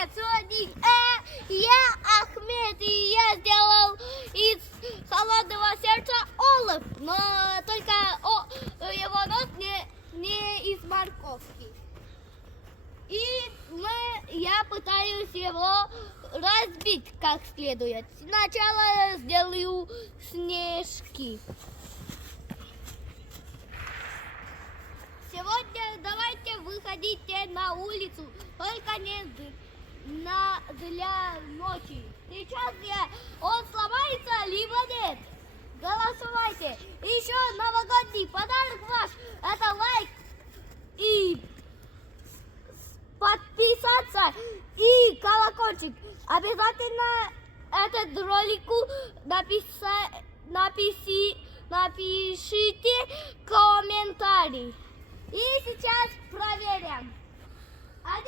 привет! Сегодня я Ахмед, и я сделал из холодного сердца олов, но только его нос не из морковки. И я пытаюсь его разбить как следует. Сначала сделаю снежки. Сегодня давайте выходите на улицу, только не для ночи. Сейчас он сломается, либо нет. Голосуйте. Еще новогодний подарок ваш — это лайк и подписаться и колокольчик. Обязательно этот ролику напишите комментарий. И сейчас проверим. 1,